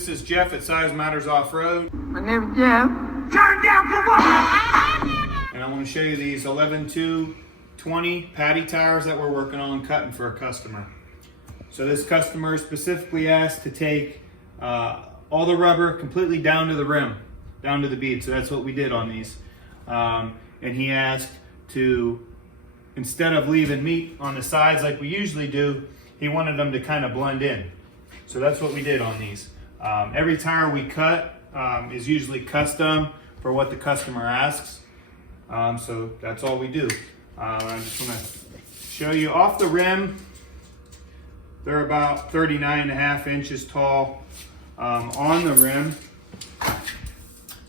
This is Jeff at Size Matters Off-Road. My name is Jeff. Turn down for what? And I want to show you these 11-2-20 Paddy tires that we're working on cutting for a customer. So this customer specifically asked to take all the rubber completely down to the rim, down to the bead. So that's what we did on these. And he asked to, instead of leaving meat on the sides like we usually do, he wanted them to kind of blend in. So that's what we did on these. Every tire we cut is usually custom for what the customer asks. So that's all we do. I'm just gonna show you off the rim. They're about 39.5 inches tall. On the rim,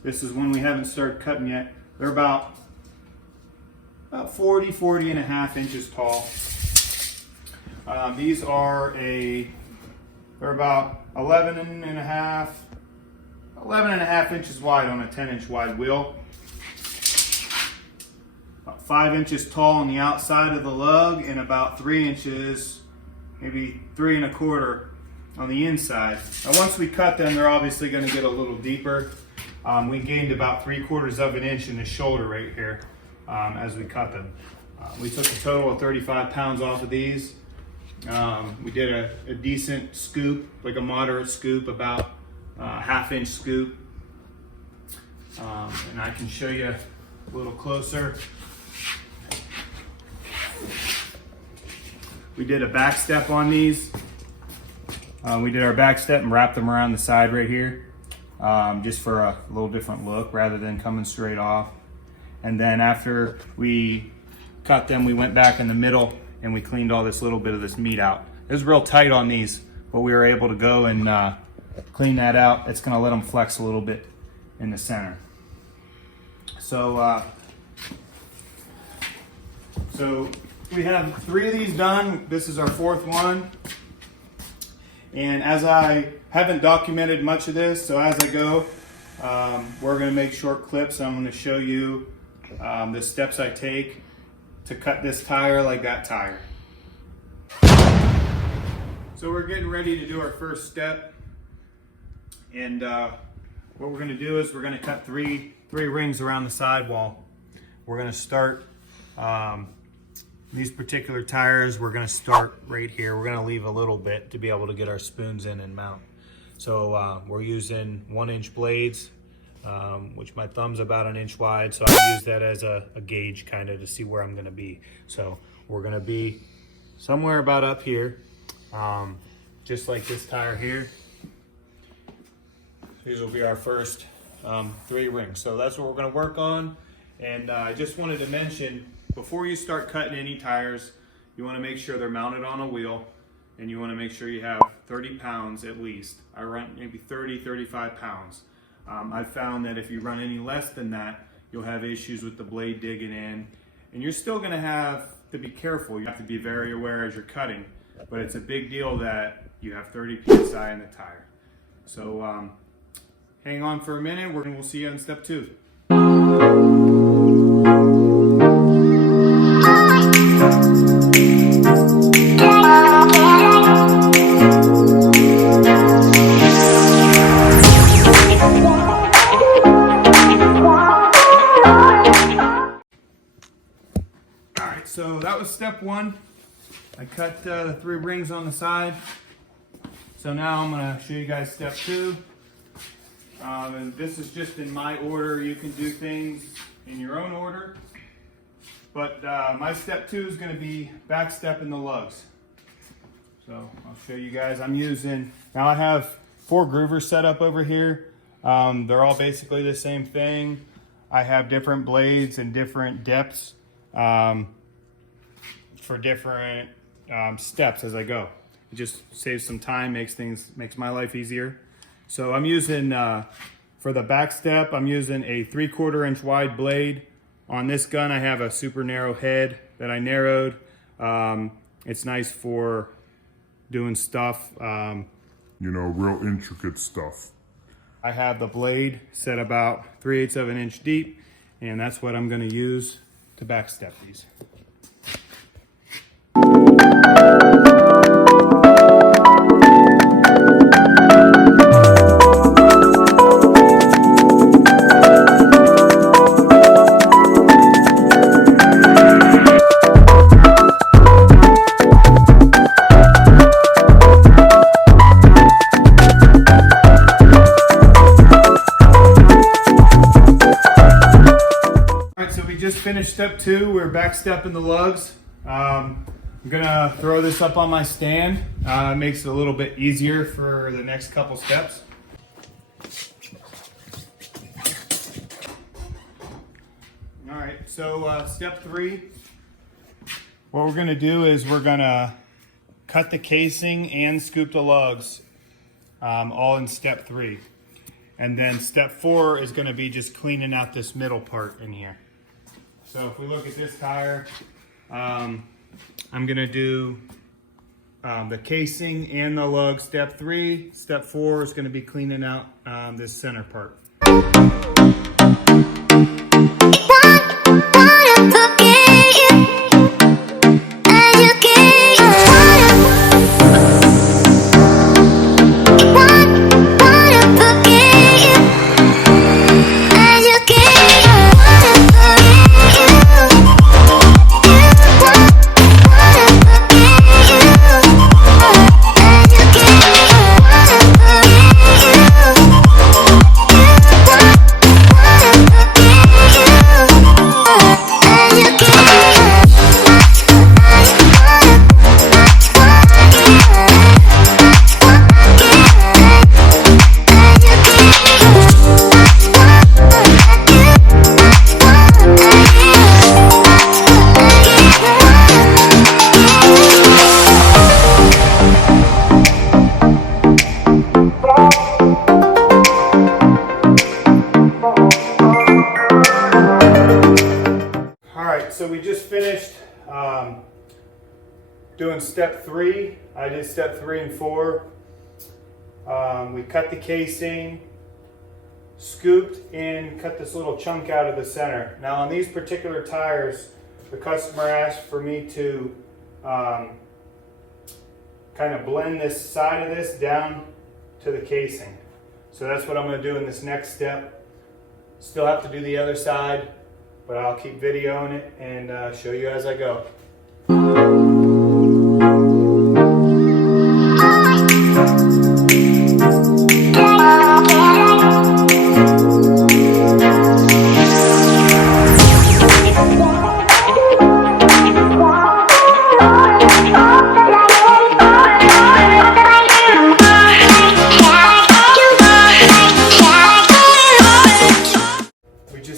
this is one we haven't started cutting yet. They're about 40.5 inches tall. These are they're about 11.5 inches wide on a 10-inch wide wheel. About 5 inches tall on the outside of the lug and about 3 inches, maybe 3.25 on the inside. Now once we cut them, they're obviously going to get a little deeper. We gained about 3/4 of an inch in the shoulder right here as we cut them. We took a total of 35 pounds off of these. We did a decent scoop, like a moderate scoop, about a half-inch scoop. And I can show you a little closer. We did a back step on these. We did our back step and wrapped them around the side right here, just for a little different look rather than coming straight off. And then after we cut them, we went back in the middle and we cleaned all this little bit of this meat out. It was real tight on these, but we were able to go and clean that out. It's gonna let them flex a little bit in the center. So we have 3 of these done. This is our 4th one. And as I haven't documented much of this, so as I go, we're gonna make short clips. I'm gonna show you the steps I take to cut this tire like that tire. So we're getting ready to do our first step. And what we're gonna do is we're gonna cut three rings around the sidewall. We're gonna start these particular tires. We're gonna start right here. We're gonna leave a little bit to be able to get our spoons in and mount. So we're using 1-inch blades, which my thumb's about 1 inch wide. So I use that as a gauge kind of to see where I'm gonna be. So we're gonna be somewhere about up here, just like this tire here. These will be our first 3 rings. So that's what we're gonna work on. And I just wanted to mention, before you start cutting any tires, you wanna make sure they're mounted on a wheel, and you wanna make sure you have 30 pounds at least. I run maybe 30, 35 pounds. I've found that if you run any less than that, you'll have issues with the blade digging in, and you're still gonna have to be careful. You have to be very aware as you're cutting, but it's a big deal that you have 30 PSI in the tire. So hang on for a minute, we'll see you on step 2. So that was step 1. I cut the 3 rings on the side. So now I'm gonna show you guys step 2. And this is just in my order. You can do things in your own order. But my step 2 is gonna be back stepping the lugs. So I'll show you guys. Now I have 4 groovers set up over here. They're all basically the same thing. I have different blades and different depths for different steps as I go. It just saves some time, makes my life easier. So I'm using, for the back step, I'm using a 3/4 inch wide blade. On this gun, I have a super narrow head that I narrowed. It's nice for doing stuff. Real intricate stuff. I have the blade set about 3/8 of an inch deep, and that's what I'm gonna use to back step these. just finished step 2. We're back stepping the lugs. I'm gonna throw this up on my stand. It makes it a little bit easier for the next couple steps. All right, so step 3. What we're gonna do is we're gonna cut the casing and scoop the lugs, all in step 3. And then step 4 is gonna be just cleaning out this middle part in here. So if we look at this tire, I'm gonna do the casing and the lug, step 3. Step 4 is gonna be cleaning out this center part. So we just finished doing step 3. I did step 3 and 4. We cut the casing, scooped and cut this little chunk out of the center. Now on these particular tires, the customer asked for me to kind of blend this side of this down to the casing. So that's what I'm going to do in this next step. Still have to do the other side, but I'll keep videoing it and show you as I go.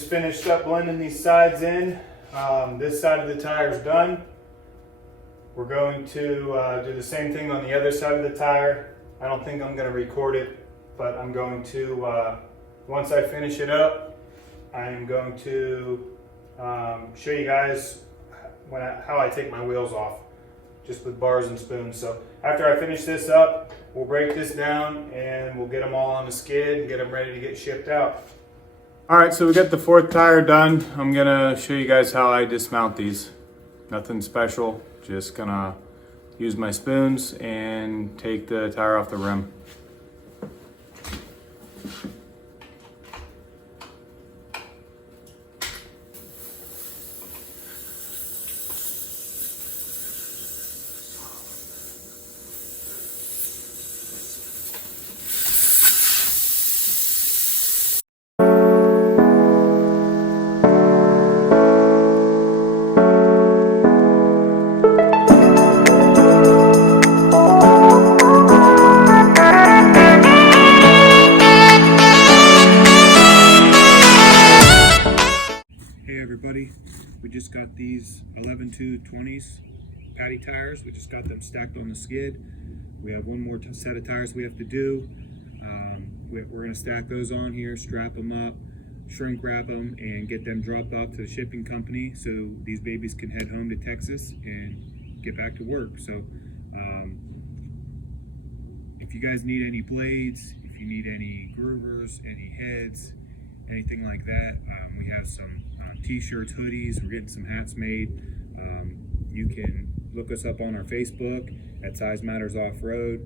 Finished up blending these sides in. This side of the tire is done. We're going to do the same thing on the other side of the tire. I don't think I'm going to record it, but I'm going to, once I finish it up, I'm going to show you guys how I take my wheels off, just with bars and spoons. So after I finish this up, we'll break this down and we'll get them all on the skid and get them ready to get shipped out. All right, so we got the 4th tire done. I'm gonna show you guys how I dismount these. Nothing special, just gonna use my spoons and take the tire off the rim. We just got these 11-2-20s Paddy tires. We just got them stacked on the skid. We have one more set of tires we have to do. We're going to stack those on here, strap them up, shrink wrap them, and get them dropped off to the shipping company so these babies can head home to Texas and get back to work. So if you guys need any blades, if you need any groovers, any heads, anything like that, we have some t-shirts, hoodies. We're getting some hats made. You can look us up on our Facebook at Size Matters Off-Road,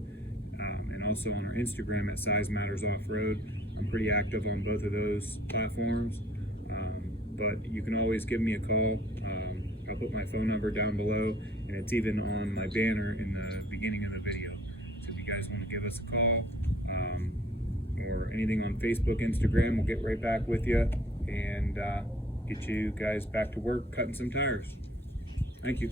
and also on our Instagram at Size Matters Off-Road. I'm pretty active on both of those platforms, but you can always give me a call. I'll put my phone number down below, and it's even on my banner in the beginning of the video. So if you guys want to give us a call, or anything on Facebook, Instagram, we'll get right back with you and get you guys back to work cutting some tires. Thank you.